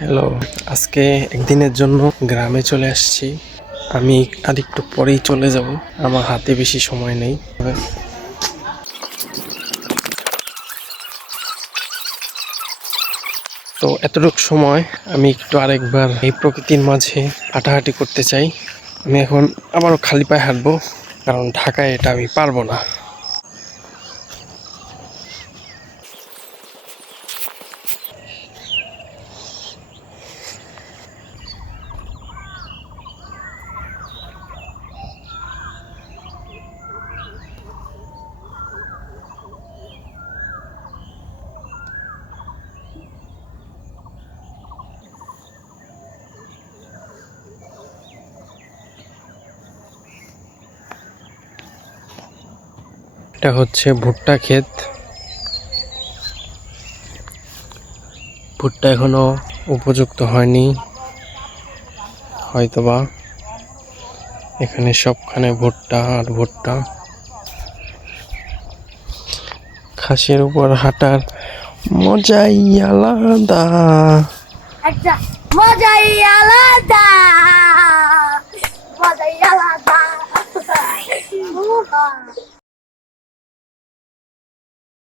Hello, আজকে একদিনের জন্য গ্রামে চলে আসছি। আমি আর একটু পরেই চলে যাব, আমার হাতে বেশি সময় নেই। তো এতটুকু সময় আমি একটু আরেকবার এই প্রকৃতির মাঝে হাঁটাহাঁটি করতে চাই। আমি এখন আবারও খালি পায়ে হাঁটবো, কারণ ঢাকায় এটা আমি পারবো না। এটা হচ্ছে ভুট্টা ক্ষেত। ভুট্টা এখনো উপযুক্ত হয়নি হয়তোবা। এখানে সবখানে ভুট্টা আর ভুট্টা। ঘাসের উপর হাঁটার মজাই আলাদা। আচ্ছা, মজাই আলাদা।